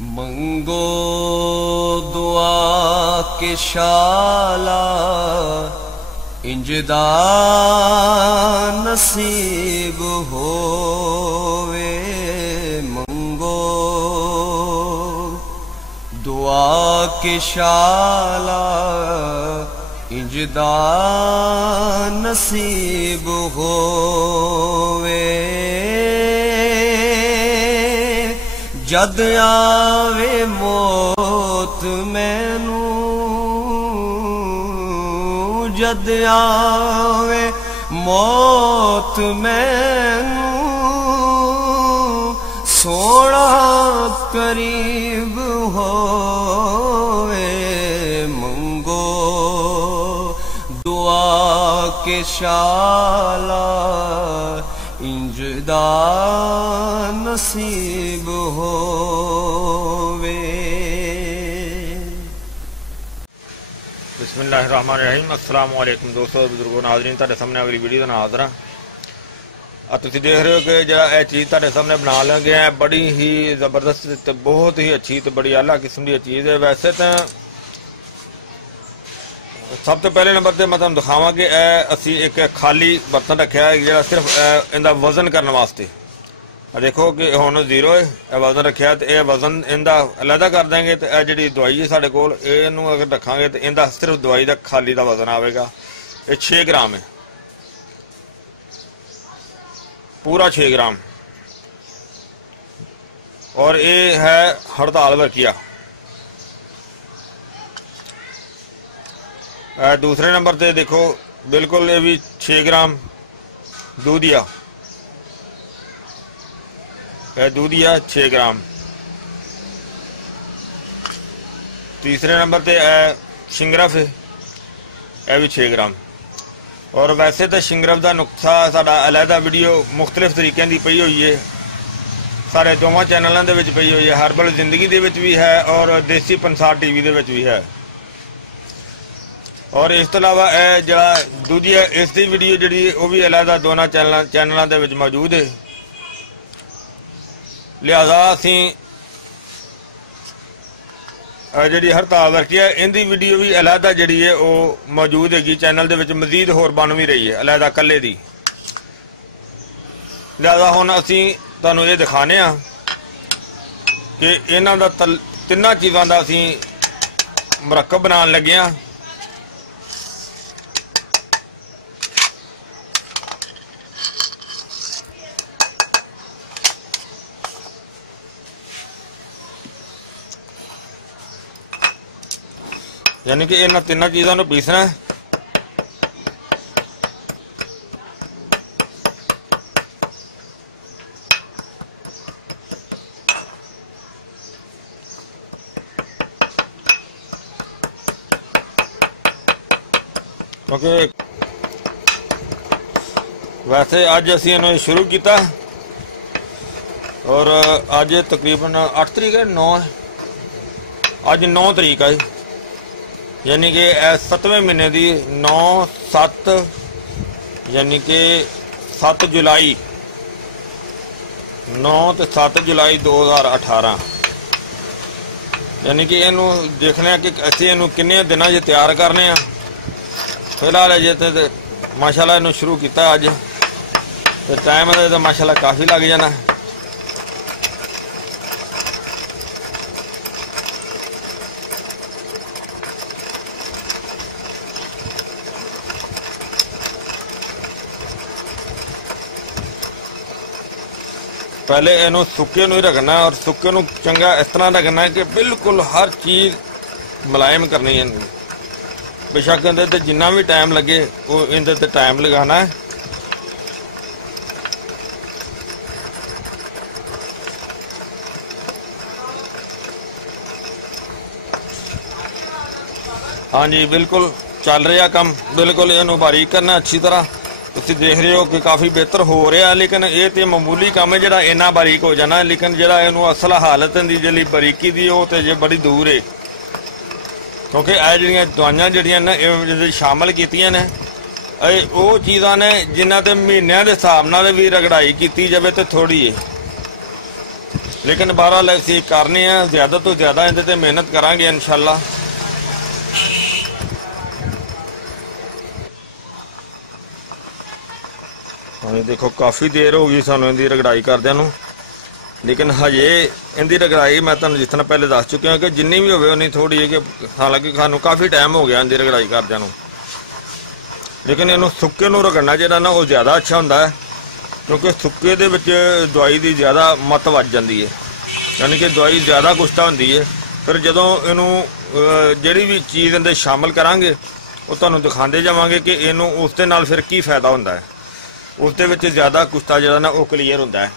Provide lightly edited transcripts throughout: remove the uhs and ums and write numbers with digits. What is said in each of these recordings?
मंगो दुआ के शाला इंजदा नसीब होवे। मंगो दुआ के शाला इंजदा नसीब होवे। जद आवे मौत मैनू, जद आवे मौत मैनू, सोना करीब होवे। मंगो दुआ के शाला इंजदा नसीब होवे। बिस्मिल्लाहिर्रहमानिर्रहीम। अस्सलाम वालेकुम दोस्तों, बुजुर्गों, नाज़रीन, तुहाडे सामने अगली वीडियो दा नाज़र हां। तुसीं देख रहे हो कि जिहड़ा यह चीज़ तुहाडे सामने बना लगे है, बड़ी ही जबरदस्त ते बहुत ही अच्छी ते बड़ी आला किस्म की चीज़ है। वैसे तो सब तो पहले नंबर पर मैं तुहानूं दिखावां कि असी एक खाली बर्तन रखा है जिहड़ा सिर्फ इहदा वजन करने वास्ते। देखो कि हुण जीरो है, वजन रखा तो यह वजन इहदा अलहदा कर देंगे। तो यह जी दवाई है साढ़े कोल, इहनूं अगर रखांगे तो इहदा सिर्फ दवाई का खाली का वजन आएगा। ये 6 ग्राम है, पूरा 6 ग्राम। और ये है हड़ताल वर्किया। दूसरे नंबर पे देखो बिल्कुल ये भी 6 ग्राम दूधिया, दूधिया 6 ग्राम। तीसरे नंबर पे शिंगरफ है, यह भी 6 ग्राम। और वैसे तो शिंगरफ का नुस्खा साडा अलहदा वीडियो मुख्तलिफ तरीकों की पई हुई है, सारे दोवां चैनलों के विच पई हुई है। हर्बल जिंदगी दे विच भी है और देसी पंसार टीवी दे विच भी है। और इस तो अलावा यह जरा दूजी है, इसकी वीडियो जी वह भी अलहदा दोनों चैनलों के विच मौजूद है। लिहाजा असी जी हड़ताल वर्की है, इनकी वीडियो भी अलहदा जी है वो मौजूद हैगी चैनल के मजीद होर बन भी रही है अलहदा कल्ले दी। लिहाजा हुण असी तुहानूं ये दिखाने कि इन्हां दा तिन्नां चीज़ों का असी मुरक्कब बनाने लगे हाँ। यानी कि इन तीनों चीज़ों को पीसना है। क्योंकि वैसे अज असी इन्हों शुरू किया और अज तकरीबन 8 तरीक है, 9 है, अज 9 तरीक है। यानी कि 7वें महीने की 9/7 यानी कि 7 जुलाई 9 ते 7 जुलाई 2018। यानी कि इनू देखने कि असी इनू किन्ने दिनों च तैयार करने। फिलहाल अजे तो माशाल्लाह इनू शुरू किया अज, तो टाइम तो माशाल्लाह काफ़ी लग जाना। पहले इनू सुके ही रखना और सुके चंगा इस तरह रखना है कि बिल्कुल हर चीज़ मुलायम करनी है। बेशक इहदे जिन्ना भी टाइम लगे वो इहदे टाइम लगाना है। हाँ जी, बिल्कुल चल रहा काम, बिल्कुल इनू बारीक करना अच्छी तरह। तुसीं देख रहे हो कि काफ़ी बेहतर हो रहा, लेकिन ये तो मामूली काम है जिहड़ा इन्ना बारीक हो जाना, लेकिन जिहड़ा इनू असल हालत की जी बारीकी की वो तो जे बड़ी दूर है। क्योंकि यह जिहड़ियां दवाइयां जिहड़ियां ने शामिल कीतियां ने वो चीज़ां ने जिन्हां ते महीनों के हिसाब नाल भी रगड़ाई की जाए तो थोड़ी है। लेकिन बहरहाल ਅਸੀਂ करनी है, ज़्यादा तो ज़्यादा इहदे ते मेहनत करांगे इंशाअल्लाह। हाँ देखो काफ़ी देर हो गई सानू इहदी रगड़ाई करदिआं नूं, लेकिन हजे इहदी रगड़ाई मैं तुहानूं जिस तरह पहले दस चुकिया कि जिन्नी भी होवे उन्नी थोड़ी है कि हालांकि सानू काफ़ी टाइम हो गया इहदी रगड़ाई करदिआं नूं, लेकिन इहनूं सुक्के नूं रगड़ना जिहड़ा ना वो ज़्यादा अच्छा हुंदा है, क्योंकि सुक्के दे विच दवाई दी ज़्यादा मत वज जांदी है, यानी कि दवाई ज़्यादा गुस्ता हुंदी है। फिर जदों इहनूं जिहड़ी भी चीज़ इहदे शामिल करांगे वो तुहानूं दिखांदे जावांगे कि इहनूं उस दे नाल फिर की फायदा हुंदा है, उस दे विच ज़्यादा गुस्ता जिहड़ा ना वो क्लीयर हुंदा है।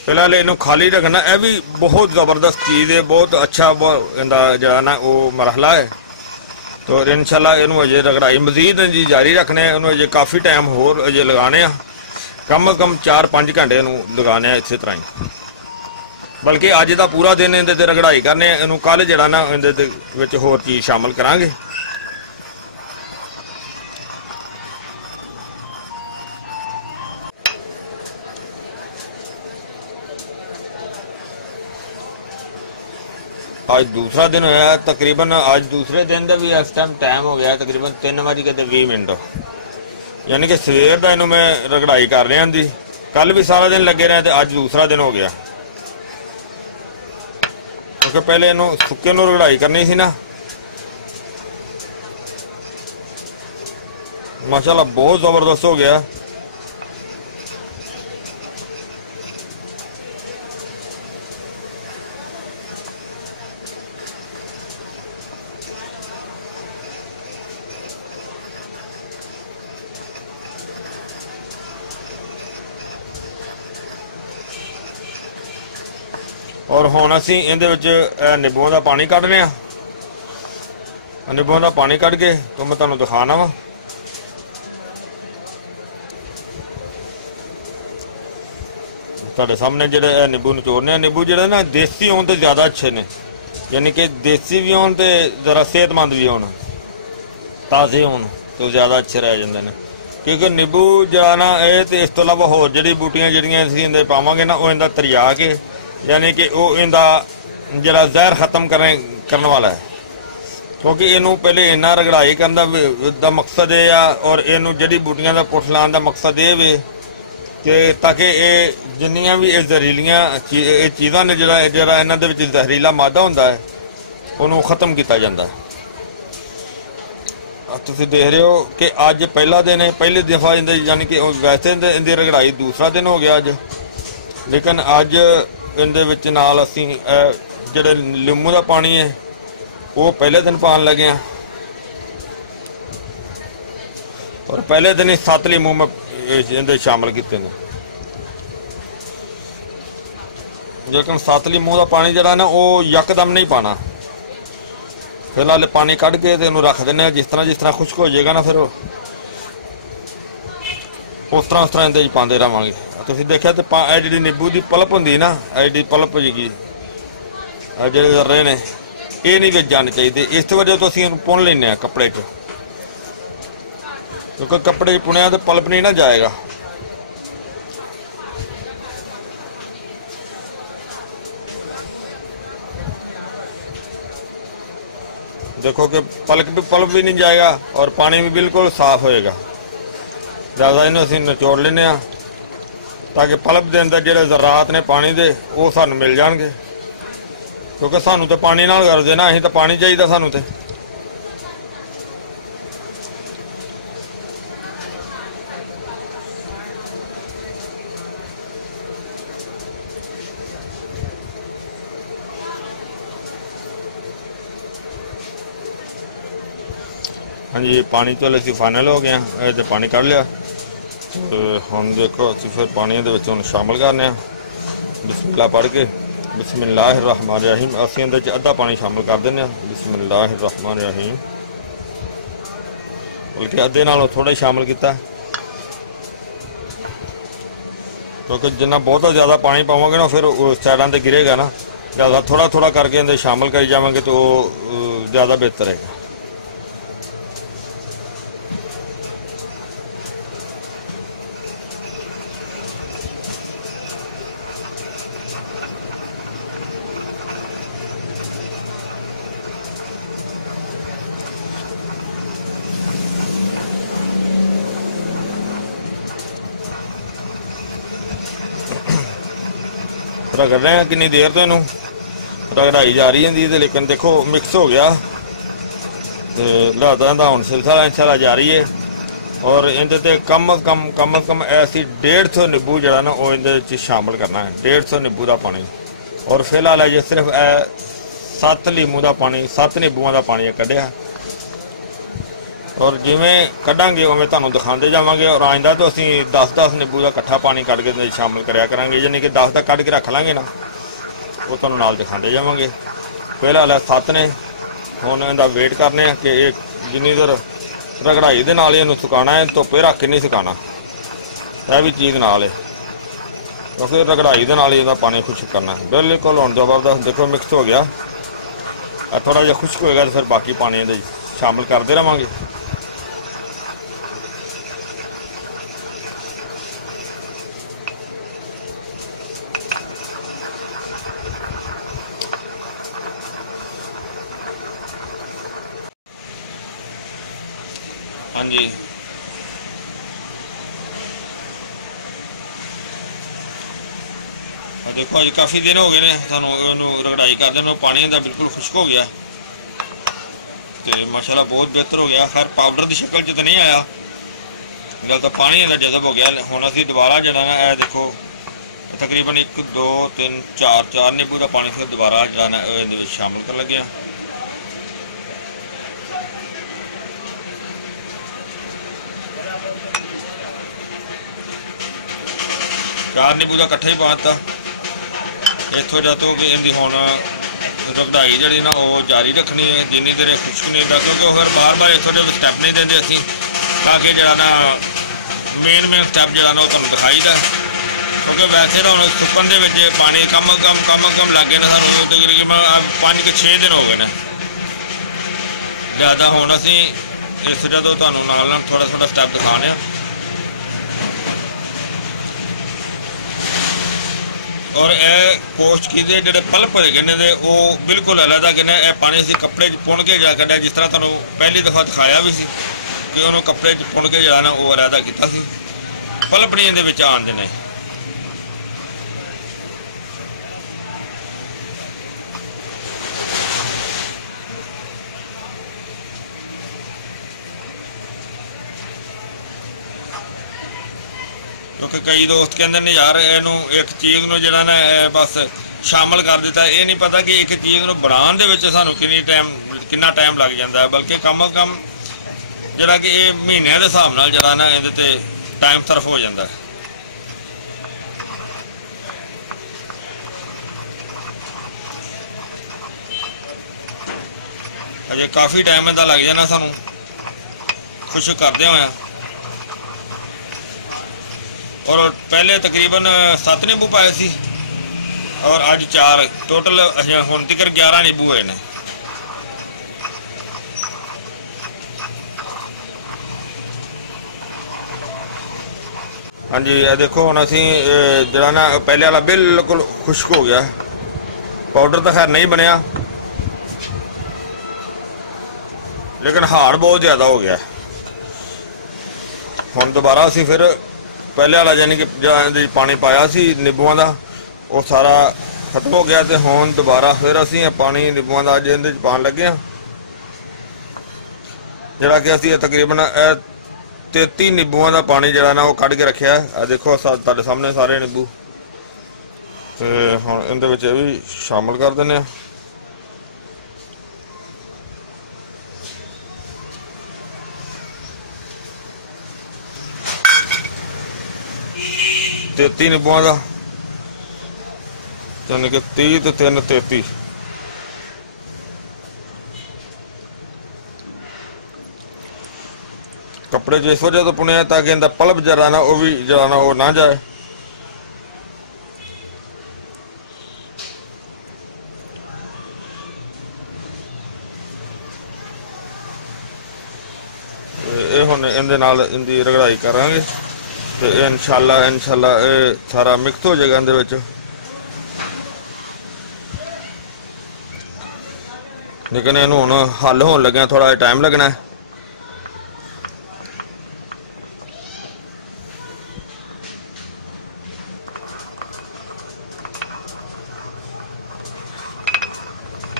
फिलहाल इनू खाली रखना यह भी बहुत ज़बरदस्त चीज़ है, बहुत अच्छा इहदा जिहड़ा ना वो मरहला है। तो इंशाअल्लाह इनू अजे रगड़ाई मजीद जी जारी रखने, इनू अजे काफ़ी टाइम होर अजे लगाने, कम अज कम 4-5 घंटे इनू लगाने इस तरह ही, बल्कि अज का पूरा दिन इहदे ते रगड़ाई करने, इनू कल जिहड़ा ना इहदे ते विच होर चीज़ शामिल करांगे। आज दूसरा दिन होया तकरीबन, आज दूसरे दिन का भी इस टाइम हो गया तकरीबन 3:20, यानी कि सवेर का इनू मैं रगड़ाई कर रहा थी, कल भी सारा दिन लगे रहे, तो अज दूसरा दिन हो गया, क्योंकि पहले इनू सुक्के नू रगड़ाई करनी सी ना। माशाल्लाह बहुत ज़बरदस्त हो गया। और हुण असीं इहदे विच निंबूआं दा पानी कढ रहे हैं, निंबूआं दा पानी कढ के तो मैं तुहानूं दिखाना वा। तुहाडे सामने जिहड़े निंबू निचोड़ने, निंबू जिहड़े ना देसी होण ते ज़्यादा अच्छे ने, यानी कि देसी भी होण ते जरा सेहतमंद भी होण, ताज़े होण तो ज़्यादा अच्छे रह जांदे ने, क्योंकि निंबू जिहड़ा ना ये तो इस तो इलावा होर जड़ी बूटियां जिहड़ियां असीं इहदे पावांगे ना, वो इहदा तरिया के, यानी कि वो इहदा जिहड़ा जहर खत्म करने वाला है, क्योंकि इनू पहले इन्ना रगड़ाई करने का मकसद है, और इनू जड़ी बूटियां का पुठ लाने का मकसद ये वे कि ताकि ये जिन्नियां भी जहरीलियां चीज़ां ने जिहड़ा इन्हां दे विच जहरीला मादा हुंदा है उन्होंने खत्म किया जाता है। तुसीं देख रहे हो कि अज पहला दिन है, पहली दफा यानी कि वैसे इहदी रगड़ाई दूसरा दिन हो गया अज, लेकिन अज इहदे विच नाल असीं जिहड़े लीमू दा पानी है वो पहले दिन पान लगे हैं, और पहले दिन ही 7 लीमू मैं इहदे शामिल किए हैं, लेकिन 7 लीमू का पानी जिहड़ा ना वो यकदम नहीं पाना। फिलहाल पानी कढ़ के इहनूं रख देने, जिस तरह खुश्क हो जाएगा ना फिर उस तरह इहदे पाते रहांगे। तुसीं देखिया तो जी नींबू की पलप होंदी ना, जी पलप जी जिहड़े दर्रे ने ये नहीं विच जाने चाहिए, इस वजह तो असीं इहनूं पुन लैंदे कपड़े च, क्योंकि कपड़े च पुनिया तो पलप नहीं ना जाएगा। देखो कि पलप भी नहीं जाएगा और पानी भी बिल्कुल साफ होएगा। ज़्यादा इन्हूं असीं निचोड़ लैंदे आ ताकि पलप दे अंदर जिहड़े ज़रात ने पानी दे वो सानूं मिल जाणगे, क्योंकि सानूं तो पानी नाल करदे ना, असीं तो पानी चाहिए सानूं ते। हाँ जी पानी तो असीं फाइनल हो गए हैं, तो पानी कढ़ लिया, तो हम देखो असीं फिर पानी दे विच हुण शामिल करने आ। बिस्मिल्लाह पढ़ के बिस्मिल्लाहिर्रहमानिर्रहीम असीं इहदे च अद्धा पानी शामिल कर देने, बिस्मिल्लाहिर्रहमानिर्रहीम, बल्कि अद्धे नालों थोड़ा ही शामिल किया, क्योंकि जिन्ना बहुत ज़्यादा पानी पावांगे ना फिर साइडां ते गिरेगा ना, ज़्यादा थोड़ा थोड़ा करके इहदे शामिल करी जावांगे तो ज़्यादा बेहतर है। रगड़ रहे हैं कितनी देर तो इनू रगड़ाई जा रही है, लेकिन देखो मिक्स हो गया तो लिहाजा इहदा हुण सिलसिला इंशाअल्लाह जारी है। और इहदे ते कम अज कम ऐसी 150 नींबू जिहड़ा ना वो इहदे च शामिल करना है, 150 नींबू का पानी। और फिलहाल अजे सिर्फ 7 लीमू का पानी, 7 नींबूआं का पानी कढ़िया। और जिमें कढ़ांगे उवें तुहानूं दिखाते जावांगे। और आइंदा तो असीं 10-10 नींबू का इकट्ठा पानी कढ़ के शामिल कराया करांगे, यानी कि 10 का कढ़ के रख लांगे ना, वो तुहानूं नाल दिखाते जावांगे। फिलहाल 7 ने, हुण इहदा वेट करने कि ये जिन्नी देर रगड़ाई दे नाल इहनूं सुकाना है, धुप्पे रख के नहीं सुकाना, यह भी चीज़ नाल है, क्योंकि रगड़ाई दे नाल इहदा पानी खुश्क करना है। बिल्कुल हुण जबरदस्त देखो मिक्स हो गया, थोड़ा जिहा खुश्क होएगा तो फिर बाकी पानी इहदे शामिल करते रहांगे। हाँ जी, देखो अज काफ़ी दिन हो गए ने सानू रगड़ाई करदे नूं, पानी इहदा बिल्कुल खुश्क हो गया तो माशाल्लाह बहुत बेहतर हो गया। खैर पाउडर की शक्ल च तो नहीं आया, गल तो पानी इहदा जज़ब हो गया। हुण असीं दोबारा जिहड़ा ना यह देखो तकरीबन 1 2 3 4 नींबू का पानी फिर दोबारा जिहड़ा ना इहदे विच शामिल कर लगे। 4 नींबू का इकट्ठा ही पा दिता। इतों जातो कि इनकी हुण रगड़ाई जी ना वो जारी रखनी है जिन्नी देर खुश्क नहीं होता, क्योंकि फिर बार बार इतों जो स्टैप नहीं देंगे असी, ताकि जरा ना मेन स्टैप जरा ना तुहानूं दिखाईदा। क्योंकि वैसे तो हम सुकन के पानी कम कम लग गए ना, सूँ तकरीबन 5 के 6 दिन हो गए हैं। लिहाजा हुण असी इस जो तुहानूं नाल थोड़ा स्टैप दिखाने। और यह पोस्ट की जोड़े पल्प कहने वो बिल्कुल अलग कहने पानी असी कपड़े पुन के जा कढ़िया, जिस तरह तुहानूं पहली दफ़ा दिखाया भी सी कि उन्होंने कपड़े पुन के जरा ना वो अलग किया सी, पल्प नहीं इहदे विच आउण देने। क्योंकि कई दोस्त कहते हैं यार इनू एक चीज़ में जरा ना बस शामिल कर दिता, ये नहीं पता कि एक चीज़ में बनाने के सानू कितना टाइम लग जाता है, बल्कि कम अज कम जरा कि ये महीने के हिसाब नाल जरा ना ये टाइम सर्फ हो जाता है। अजे काफ़ी टाइम इहदा लग जाना सानू खुश करदे होया। और पहले तकरीबन 7 नींबू पाए सी और अज 4 टोटल हुण तक 11 नींबू हुए ने। हाँ जी, ये देखो हुण असीं जरा ना पहले वाला बिल्कुल खुश्क हो गया, पाउडर तो खैर नहीं बनया लेकिन हार्ड बहुत ज़्यादा हो गया। हुण दोबारा असीं फिर पहले वाला यानी कि जो पानी पाया सी नींबूआं का वो सारा खत्म हो गया, तो हुण दोबारा फिर असीं पानी नींबूआं का अज इहदे पाउण लगे हाँ, जिहड़ा कि असीं तकरीबन 33 नींबूआं का पानी जिहड़ा ना वो कढ़ के रखिया है। देखो तुहाडे सामने सारे नींबू, तो हुण इहदे विच भी शामिल कर दिंदे आ। तेती नींबूआं का यानी कि 30 तो 3 33 कपड़े जो इस वजह तो पुने ताकि इनका पल्प जरा ना वो भी जरा ना वो ना जाए। ये हुण इहदे नाल इहदी रगड़ाई करांगे तो इंशाअल्लाह सारा मिक्स हो जाएगा अंदर विच। लेकिन इनू हुण हल होने लगे थोड़ा टाइम लगना है।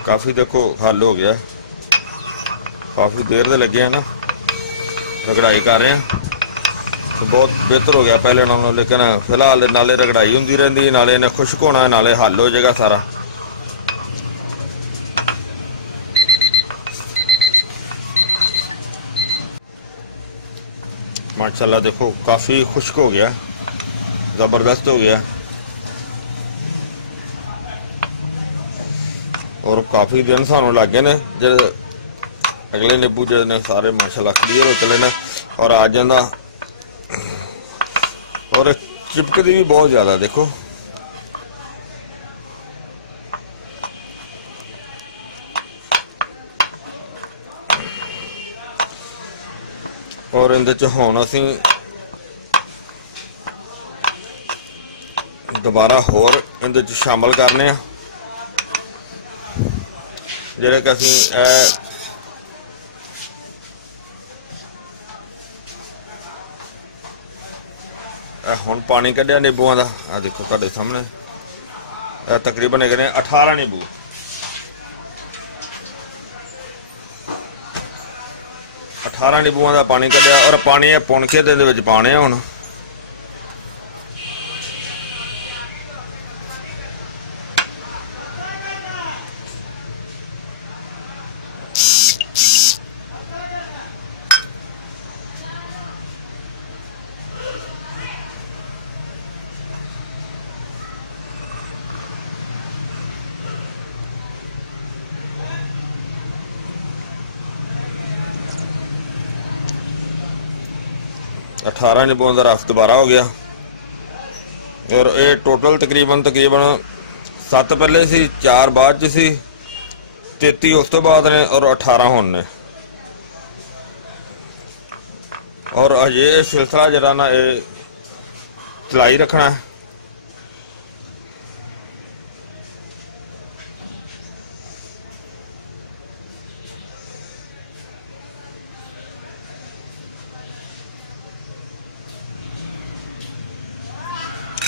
काफ़ी देखो हल हो गया, काफ़ी देर से लगे हैं ना, रगड़ाई कर रहे हैं तो बहुत बेहतर हो गया पहले नालों। लेकिन फिलहाल नाले रगड़ाई होंदी रहती, नाले इन्हें खुश्क होना, नाले हल हो जाएगा सारा। माशाल्लाह देखो काफ़ी खुश्क हो गया, ज़बरदस्त हो गया और काफ़ी दिन सानू लग गए ने जो अगले नींबू जो ने सारे माशाल्लाह क्लीयर हो चले ने और आ जाता और चिपकदी भी बहुत ज़्यादा देखो। और इहदे च हुण असीं दोबारा होर इहदे च शामिल करने आ जिहड़े कि असीं हुण पानी कढ़िया नींबूआं दा। आ देखो तुहाडे सामने तकरीबन हैगे ने 18 नींबू। नींबूआं दा पानी कढ़िया और पानी पुन के ते इहदे विच पाने हुण। अठारह नींबूआं दा रस दोबारा हो गया और ये टोटल तकरीबन 7 पहले सी, 4 बाद च सी, 33 उस तो बाद ने और 18 हुण ने। और अजे सिलसिला जरा ना ये चलाई रखना है।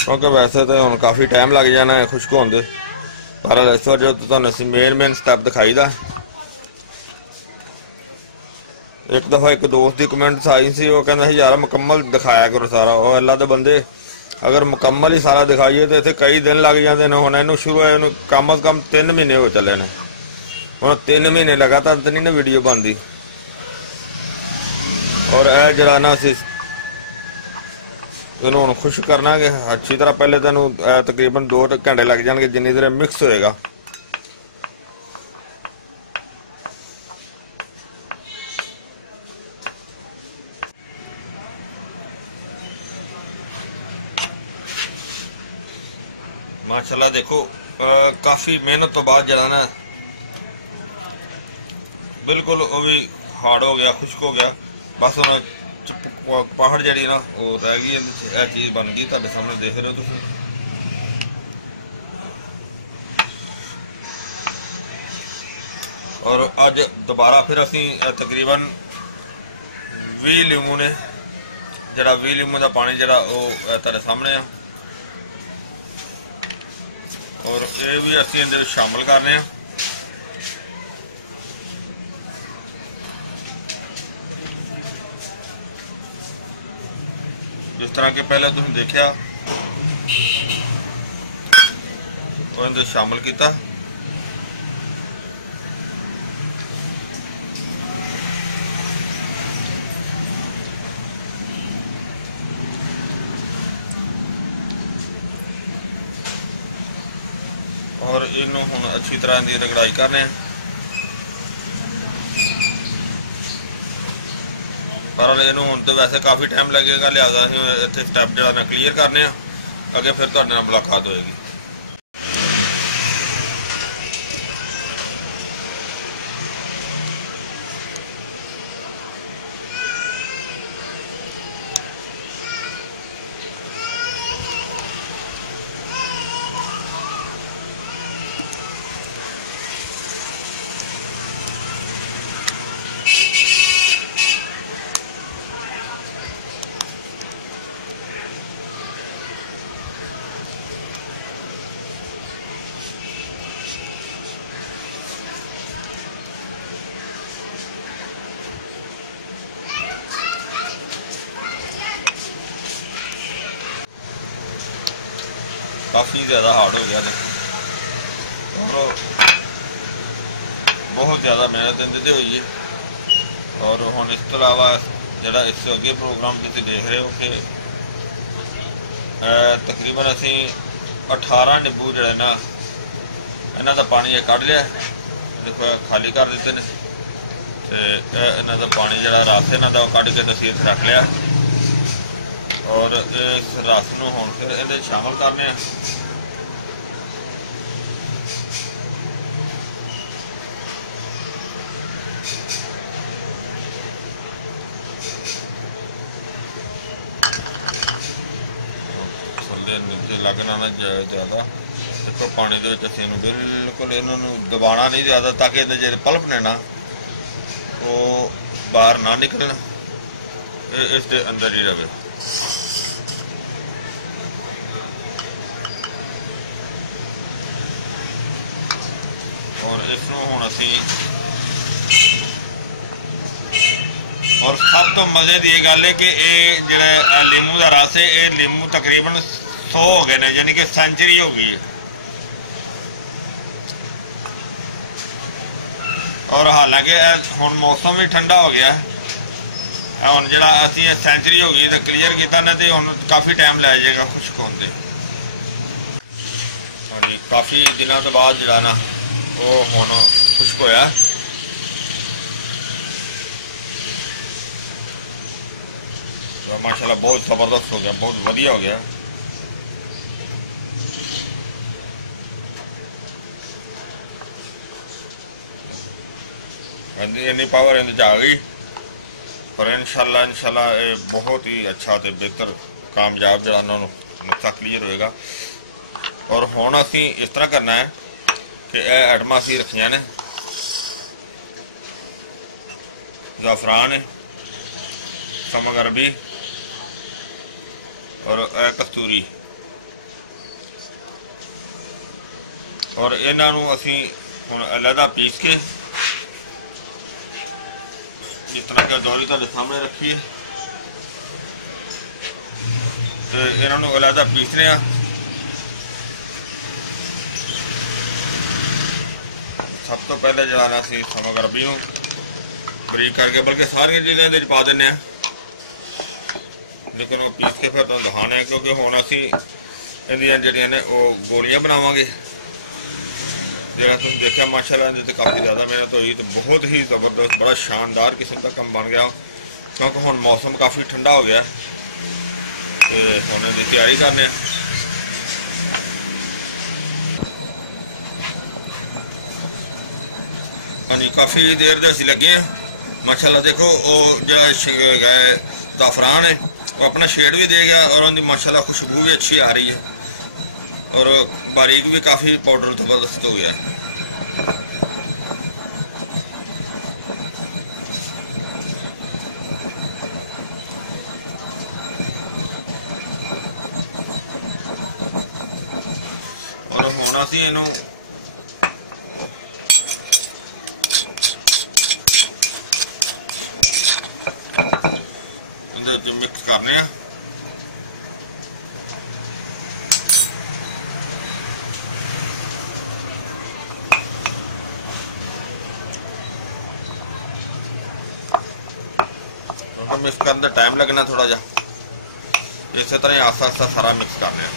क्योंकि वैसे तो हम काफ़ी टाइम लग जाना है खुश्क होंदे, पर इस बार जो तुहानूं मेन स्टैप दिखाई दा। एक दफ़ा एक दोस्त की कमेंट्स आई सी, वो कहना यार मुकम्मल दिखाया करो सारा। और अल्लाह दे बंदे अगर मुकम्मल ही सारा दिखाइए तो इतने कई दिन लग जाते हैं। हुण इहनूं शुरू होए कम अज़ कम 3 महीने हो चले ने, हुण 3 महीने लगातार तो नहीं ना वीडियो बनती। और यह जरा ना असीं इन्हूं हुण खुश्क करना कि अच्छी तरह, पहले तो तकरीबन 2 घंटे लग जाएंगे जिन्नी देर मिक्स होएगा। माशाल्लाह देखो काफ़ी मेहनत तो बाद जरा ना बिल्कुल वो भी हार्ड हो गया, खुश्क हो गया। बस हुण पहाड़ जी ना वो रह गई, यह चीज़ बन गई, तुहाडे सामने देख रहे हो तुसीं। और अज दोबारा फिर असीं तकरीबन 20 लीमू ने जरा 20 लीमू का पानी जरा वो तुहाडे सामने आ और ये भी असीं इहदे शामिल करने आ। जिस तरह के पहले तुम देखा वो शामिल किया। और इनू हुण अच्छी तरह की रगड़ाई करने, पर इनू हुण तो वैसे काफ़ी टाइम लगेगा, लिहाजा इत्थे स्टैप जो क्लीयर करने अगे फिर तुहाडे नाल मुलाकात होएगी। काफ़ी ज़्यादा हार्ड हो गया देखो, और बहुत ज़्यादा मेहनत इहदे ते होई है। और हुण इस तो इलावा जिहड़ा इस अगे प्रोग्राम तुसीं देख रहे हो कि तकरीबन असीं 18 निंबू जिहड़े ना इन्हां दा पानी कढ लिया, देखो खाली कर दिते ने, ते इन्हां दा पानी जिहड़ा रस इन्हां दा कढ के असीं इत्थे रख लिया। और इस रस नूं हुण फिर इहदे शामिल करने आ। थल्ले नीचे लगना ना जाए ज़्यादा। देखो पानी दे विच असीं इहनूं बिल्कुल इन्हां नूं दबाना नहीं ज़्यादा, ताकि इहदे जेह्ड़े पल्प ने ना वो बाहर ना निकलन, इस दे अंदर ही रहे। और इसनूं हुण असीं, और सब तो मज़े की गल है कि ये जिहड़ा लीमू का रस है, ये लीमू तकरीबन 100 हो गए हैं, यानी कि सेंचुरी हो गई है। और हालांकि हुण मौसम भी ठंडा हो गया, हुण जिहड़ा असीं सेंचुरी हो गई तो क्लीयर किया ना, तो हुण काफ़ी टाइम लै जाएगा खुश्क होने। हाँ जी, काफ़ी दिनों तो बाद जिहड़ा ना वो हुण खुश्क होया। माशाल्लाह बहुत ज़बरदस्त हो गया, बहुत वधिया हो गया। इन्नी पावर इन्हें आ गई, और इंशाल्लाह ये बहुत ही अच्छा तो बेहतर कामयाब जो नुस्खा क्लीयर होएगा। और हुण असीं इस तरह करना है कि यह आइटमां असीं रखियां ने, ज़ाफ़रान है, समग अरबी और कस्तूरी, और इन्हां नूं असीं हुण अलहदा पीस के जिस तरह के दौरी तुहाडे सामने रखी है, तो इन्हां नूं अलहदा पीसने आ। सब तो पहले जिहड़ा ना असीं समग अरबी नूं बरीक करके, बल्कि सारियां चीज़ां इहदे च पा दिंदे आ, लेकिन वो पीस के फिर तुहानूं दिखाने हैं, क्योंकि हुण असीं इहदियां जिहड़ियां ने वो गोलियां बनावांगे। जिहड़ा तुसीं देखिया माशाल्लाह इहदे ते काफ़ी ज़्यादा मेहनत हुई, तो बहुत ही ज़बरदस्त बड़ा शानदार किस्म का काम बन गया, क्योंकि हुण मौसम काफ़ी ठंडा हो गया, तो हुण इहदी तैयारी करने। हाँ जी, काफ़ी देर दे असीं लगे हैं माशाल्लाह। देखो वो जिहड़ा ज़ाफ़रान है वो अपना शेड भी दे गया, और उनकी माशाल्लाह खुशबू भी अच्छी आ रही है, और बारीक भी काफ़ी पाउडर ज़बरदस्त हो गया है। और हुण असीं इहनूं मिक्स करने हैं। मिक्स करने का टाइम लगना थोड़ा जा, इस तरह आस्ता आस्ता सारा मिक्स करने हैं।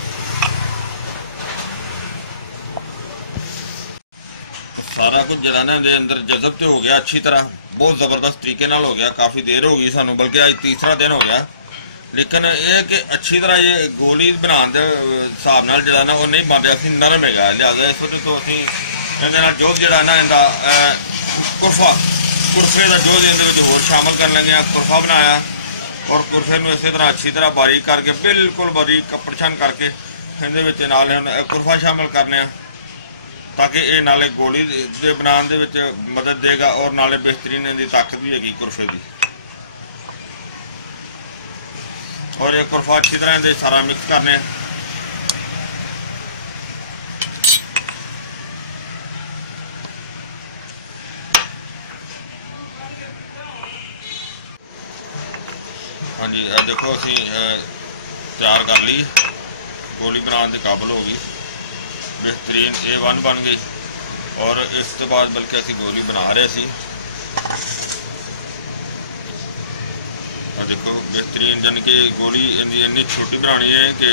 सारा कुछ जिहड़ा ना इहदे अंदर जज़ब तो हो गया अच्छी तरह, बहुत ज़बरदस्त तरीके नाल हो गया। काफ़ी देर हो गई सानू, बल्कि अज तीसरा दिन हो गया, लेकिन यह कि अच्छी तरह ये गोली बनाने के हिसाब नाल जिहड़ा ना वो नहीं बन रहा सी, नरम है, लिहाजा इस वजह तो असीं इहदे नाल जोध जिहड़ा ना इहदा कुरफे का जोध इहदे होर शामिल कर लगे, कुरफा बनाया, और कुरफे नूं इस तरह अच्छी तरह बारीक करके बिल्कुल बारीक कपड़छन करके इहदे विच नाल कुरफा शामिल करने, ताकि ये नाले गोली दे बनाने दे विच मदद देगा, और नाले बेहतरीन इहदी ताकत भी हैगी कुरफे की। और ये कुरफा अच्छी तरह इहदे सारा मिक्स करने। हाँ जी, देखो असीं तैयार कर ली, गोली बनाने के काबिल हो गई। बेहतरीन A1 बन गई। और इस तो बाद बल्कि असी गोली बना रहे सी। देखो बेहतरीन जानी कि गोली इन्नी छोटी बनानी है कि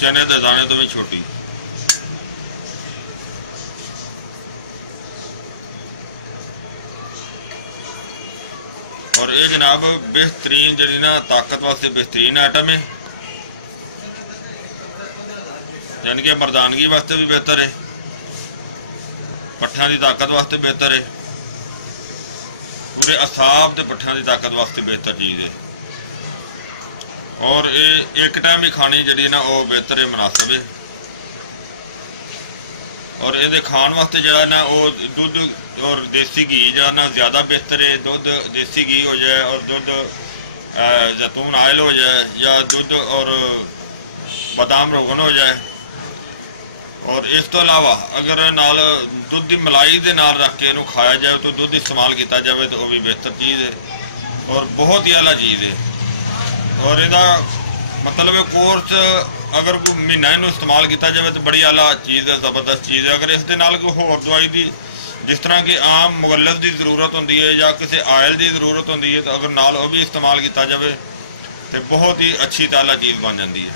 चने के दाने तो भी छोटी। और ये जनाब बेहतरीन जी ना ताकत वास्ते बेहतरीन आइटम है, यानी कि मर्दानगी वास्ते भी बेहतर है, पट्ठियां की ताकत वास्ते बेहतर है, पूरे असाब के पट्ठियां की ताकत वास्ते बेहतर चीज़ है। और ये एक टाइम ही खानी जी ना वो बेहतर है, मुनासिब है। और ये खाण वास्ते जरा ना वो दुध और देसी घी जरा ना ज़्यादा बेहतर है। दुध देसी घी हो जाए और दुध जैतून ऑयल हो जाए, या दुध और बादाम रोगन हो जाए। और इस तो अलावा अगर नाल दुध की मलाई के नाल रख के इन्हू खाया जाए तो दुध इस्तेमाल किया जाए तो वह भी बेहतर चीज़ है और बहुत ही आला चीज़ है। और इसका मतलब कोर्स अगर कोई महीना इनू इस्तेमाल किया जाए तो बड़ी आला चीज़ है, ज़बरदस्त चीज़ है। अगर इस दे नाल कोई होर दवाई की जिस तरह की आम मुगल्लस की जरूरत होती है या किसी आयल की जरूरत होती है तो अगर नाल वो भी इस्तेमाल किया जाए तो बहुत ही अच्छी ताला चीज़ बन जाती है।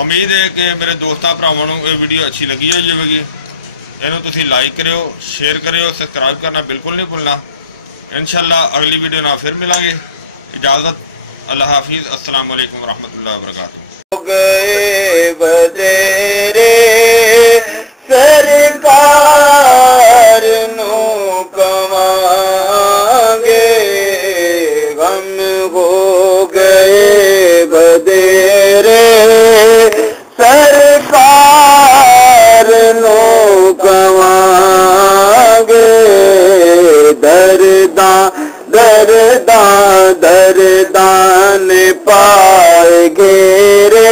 उम्मीद है कि मेरे दोस्तों भरावां नूं ये वीडियो अच्छी लगी हो जाएगी। इनू तुसीं लाइक करियो, शेयर करियो, सबसक्राइब करना बिल्कुल नहीं भूलना। इंशाअल्लाह अगली वीडियो ना फिर मिलांगे। इजाज़त, अल्लाह हाफिज़, अस्सलाम वालेकुम रहमतुल्लाहि व बरकातुहू। गए बतेरे सरकार नू कमांगे, गम हो गए बतेरे सरकार नू कमांगे। दरदां ने पाए घेरे